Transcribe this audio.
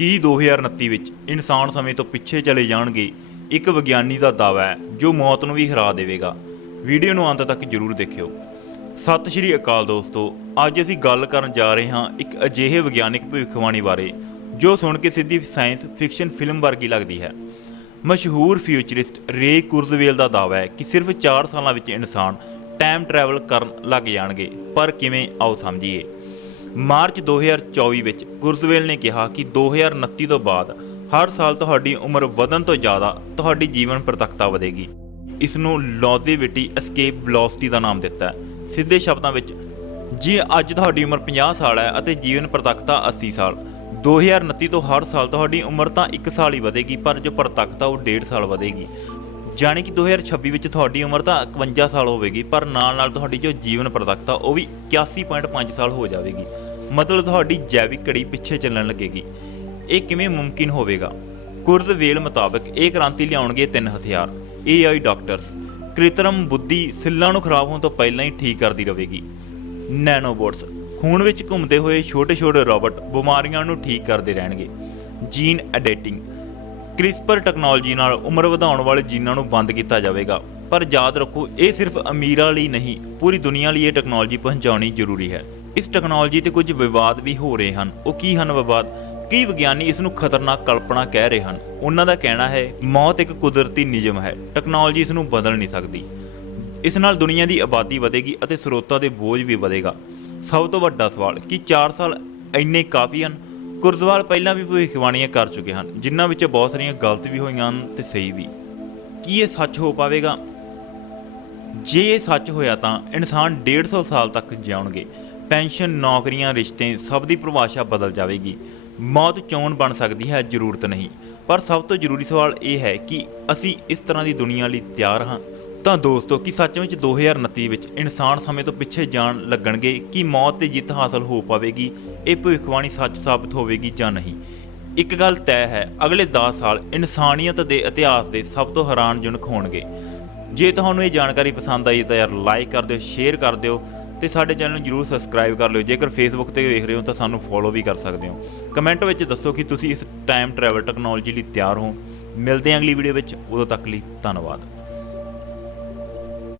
ਕੀ 2029 ਵਿੱਚ ਇਨਸਾਨ ਸਮੇਂ ਤੋਂ ਪਿੱਛੇ ਚਲੇ ਜਾਣਗੇ, ਇੱਕ ਵਿਗਿਆਨੀ ਦਾ ਦਾਅਵਾ ਹੈ, ਜੋ ਮੌਤ ਨੂੰ ਵੀ ਹਰਾ ਦੇਵੇਗਾ। ਵੀਡੀਓ ਨੂੰ ਅੰਤ ਤੱਕ ਜਰੂਰ ਦੇਖਿਓ। ਸਤਿ ਸ਼੍ਰੀ ਅਕਾਲ ਦੋਸਤੋ, ਅੱਜ ਅਸੀਂ ਗੱਲ ਕਰਨ ਜਾ ਰਹੇ ਹਾਂ ਇੱਕ ਅਜਿਹੇ ਵਿਗਿਆਨਿਕ ਭਵਿੱਖਬਾਣੀ ਬਾਰੇ, ਜੋ ਸੁਣ ਕੇ ਸਿੱਧੀ ਸਾਇੰਸ ਫਿਕਸ਼ਨ ਫਿਲਮ ਵਰਗੀ ਲੱਗਦੀ ਹੈ। ਮਸ਼ਹੂਰ ਫਿਊਚਰਿਸਟ ਰੇ ਕੁਰਜ਼ਵੇਲ ਦਾ ਦਾਅਵਾ ਹੈ ਕਿ ਸਿਰਫ 4 ਸਾਲਾਂ ਵਿੱਚ ਇਨਸਾਨ ਟਾਈਮ ਟਰੈਵਲ ਕਰਨ ਲੱਗ ਜਾਣਗੇ, ਪਰ ਕਿਵੇਂ, ਆਓ ਸਮਝੀਏ। ਮਾਰਚ 2024 ਵਿੱਚ ਕੁਰਜ਼ਵੇਲ ਨੇ ਕਿਹਾ ਕਿ 2029 ਤੋਂ ਬਾਅਦ ਹਰ ਸਾਲ ਤੁਹਾਡੀ ਉਮਰ ਵਧਣ ਤੋਂ ਜ਼ਿਆਦਾ ਤੁਹਾਡੀ ਜੀਵਨ ਪ੍ਰਤੱਖਤਾ ਵਧੇਗੀ। ਇਸ ਨੂੰ ਲੌਜ਼ੀਵਿਟੀ ਐਸਕੇਪ ਵੈਲੋਸਿਟੀ ਦਾ ਨਾਮ ਦਿੱਤਾ ਹੈ। ਸਿੱਧੇ ਸ਼ਬਦਾਂ ਵਿੱਚ, ਜੇ ਅੱਜ ਤੁਹਾਡੀ ਉਮਰ 50 ਸਾਲ ਹੈ ਅਤੇ ਜੀਵਨ ਪ੍ਰਤੱਖਤਾ 80 ਸਾਲ 2029 ਤੋਂ ਹਰ ਸਾਲ ਤੁਹਾਡੀ ਉਮਰ ਤਾਂ 1 ਸਾਲ ਹੀ ਵਧੇਗੀ, ਪਰ ਜੋ ਪ੍ਰਤੱਖਤਾ ਉਹ 1.5 ਸਾਲ ਵਧੇਗੀ। ਜਾਣੀ ਕਿ 2026 ਵਿੱਚ ਤੁਹਾਡੀ ਉਮਰ ਤਾਂ 51 ਸਾਲ ਹੋਵੇਗੀ, ਪਰ ਨਾਲ ਨਾਲ ਤੁਹਾਡੀ ਜੋ ਜੀਵਨ ਪ੍ਰਤੱਖਤਾ, ਉਹ ਵੀ 81.5 ਸਾਲ ਹੋ ਜਾਵੇਗੀ। ਮਤਲਬ ਤੁਹਾਡੀ ਜੈਵਿਕ ਘੜੀ ਪਿੱਛੇ ਚੱਲਣ ਲੱਗੇਗੀ। ਇਹ ਕਿਵੇਂ ਮੁਮਕਿਨ ਹੋਵੇਗਾ? ਕੁਰਦ ਵੇਲ ਮੁਤਾਬਕ ਇਹ ਕ੍ਰਾਂਤੀ ਲਿਆਉਣਗੇ ਤਿੰਨ ਹਥਿਆਰ AI ਡਾਕਟਰਸ। ਕ੍ਰਿਤਰਮ ਬੁੱਧੀ ਸਿੱਲਾਂ ਨੂੰ ਖਰਾਬ ਹੋਣ ਤੋਂ ਪਹਿਲਾਂ ਹੀ ਠੀਕ ਕਰਦੀ ਰਹੇਗੀ। ਨੈਨੋਬੋਟਸ, ਖੂਨ ਵਿੱਚ ਘੁੰਮਦੇ ਹੋਏ ਛੋਟੇ-ਛੋਟੇ ਰੋਬੋਟ ਬਿਮਾਰੀਆਂ ਨੂੰ ਠੀਕ ਕਰਦੇ ਰਹਿਣਗੇ। ਜੀਨ ਐਡਿਟਿੰਗ ਕ੍ਰਿਸਪਰ ਟੈਕਨੋਲੋਜੀ ਨਾਲ ਉਮਰ ਵਧਾਉਣ ਵਾਲੇ ਜੀਨਾਂ ਨੂੰ ਬੰਦ ਕੀਤਾ ਜਾਵੇਗਾ। ਪਰ ਯਾਦ ਰੱਖੋ, ਇਹ ਸਿਰਫ ਅਮੀਰਾਂ ਲਈ ਨਹੀਂ, ਪੂਰੀ ਦੁਨੀਆ ਲਈ ਇਹ ਟੈਕਨੋਲੋਜੀ ਪਹੁੰਚਾਉਣੀ ਜ਼ਰੂਰੀ ਹੈ। ਇਸ ਟੈਕਨੋਲੋਜੀ ਤੇ ਕੁਝ ਵਿਵਾਦ ਵੀ ਹੋ ਰਹੇ ਹਨ। ਉਹ ਕੀ ਹਨ ਵਿਵਾਦ? ਕਈ ਵਿਗਿਆਨੀ ਇਸ ਨੂੰ ਖਤਰਨਾਕ ਕਲਪਨਾ ਕਹਿ ਰਹੇ ਹਨ। ਉਹਨਾਂ ਦਾ ਕਹਿਣਾ ਹੈ, ਮੌਤ ਇੱਕ ਕੁਦਰਤੀ ਨਿਯਮ ਹੈ। ਟੈਕਨੋਲੋਜੀ ਇਸ ਨੂੰ ਬਦਲ ਨਹੀਂ ਸਕਦੀ। ਇਸ ਨਾਲ ਦੁਨੀਆ ਦੀ ਆਬਾਦੀ ਵਧੇਗੀ ਅਤੇ ਸਰੋਤਾਂ ਦੇ ਬੋਝ ਵੀ ਵਧੇਗਾ। ਸਭ ਤੋਂ ਵੱਡਾ ਸਵਾਲ, ਕਿ 4 ਸਾਲ ਇੰਨੇ ਕਾਫੀ ਹਨ? ਗੁਰਦੁਆਰਾ ਪਹਿਲਾਂ ਵੀ ਭਵਿੱਖਬਾਣੀਆਂ ਕਰ ਚੁੱਕੇ ਹਨ, ਜਿਨ੍ਹਾਂ ਵਿੱਚ ਬਹੁਤ ਸਾਰੀਆਂ ਗਲਤ ਵੀ ਹੋਈਆਂ ਹਨ ਤੇ ਸਹੀ ਵੀ। ਕੀ ਇਹ ਸੱਚ ਹੋ ਪਾਵੇਗਾ? ਜੇ ਇਹ ਸੱਚ ਹੋਇਆ ਤਾਂ ਇਨਸਾਨ 150 ਸਾਲ ਤੱਕ ਜਿਉਣਗੇ, ਪੈਨਸ਼ਨ, ਨੌਕਰੀਆਂ, ਰਿਸ਼ਤੇ, ਸਭ ਦੀ ਪਰਿਭਾਸ਼ਾ ਬਦਲ ਜਾਵੇਗੀ। ਮੌਤ ਚੋਣ ਬਣ ਸਕਦੀ ਹੈ, ਜ਼ਰੂਰਤ ਨਹੀਂ। ਪਰ ਸਭ ਤੋਂ ਜ਼ਰੂਰੀ ਸਵਾਲ ਇਹ ਹੈ ਕਿ ਅਸੀਂ ਇਸ ਤਰ੍ਹਾਂ ਦੀ ਦੁਨੀਆ ਲਈ ਤਿਆਰ ਹਾਂ ਤਾਂ ਦੋਸਤੋ, ਕੀ ਸੱਚਮੁੱਚ 2029 ਵਿੱਚ ਇਨਸਾਨ ਸਮੇਂ ਤੋਂ ਪਿੱਛੇ ਜਾਣ ਲੱਗਣਗੇ ਕਿ ਮੌਤ ਤੇ ਜਿੱਤ ਹਾਸਲ ਹੋ ਪਾਵੇਗੀ, ਇਹ ਭਵਿੱਖਬਾਣੀ ਸੱਚ ਸਾਬਤ ਹੋਵੇਗੀ ਜਾਂ ਨਹੀਂ? ਇੱਕ ਗੱਲ ਤੈਅ ਹੈ, ਅਗਲੇ 10 ਸਾਲ ਇਨਸਾਨੀਅਤ ਦੇ ਇਤਿਹਾਸ ਦੇ ਸਭ ਤੋਂ ਹੈਰਾਨਜਨਕ ਹੋਣਗੇ। ਜੇ ਤੁਹਾਨੂੰ ਇਹ ਜਾਣਕਾਰੀ ਪਸੰਦ ਆਈ ਤਾਂ ਯਾਰ ਲਾਈਕ ਕਰ ਦਿਓ, ਸ਼ੇਅਰ ਕਰ ਦਿਓ ਤੇ ਸਾਡੇ ਚੈਨਲ ਨੂੰ ਜਰੂਰ ਸਬਸਕ੍ਰਾਈਬ ਕਰ ਲਿਓ। ਜੇਕਰ ਫੇਸਬੁੱਕ ਤੇ ਵੇਖ ਰਹੇ ਹੋ ਤਾਂ ਸਾਨੂੰ ਫੋਲੋ ਵੀ ਕਰ ਸਕਦੇ ਹੋ। ਕਮੈਂਟ ਵਿੱਚ ਦੱਸੋ ਕਿ ਤੁਸੀਂ ਇਸ ਟਾਈਮ ਟਰੈਵਲ ਟੈਕਨੋਲੋਜੀ ਲਈ ਤਿਆਰ ਹੋ। ਮਿਲਦੇ ਹਾਂ ਅਗਲੀ ਵੀਡੀਓ ਵਿੱਚ, ਉਦੋਂ ਤੱਕ ਲਈ ਧੰਨਵਾਦ।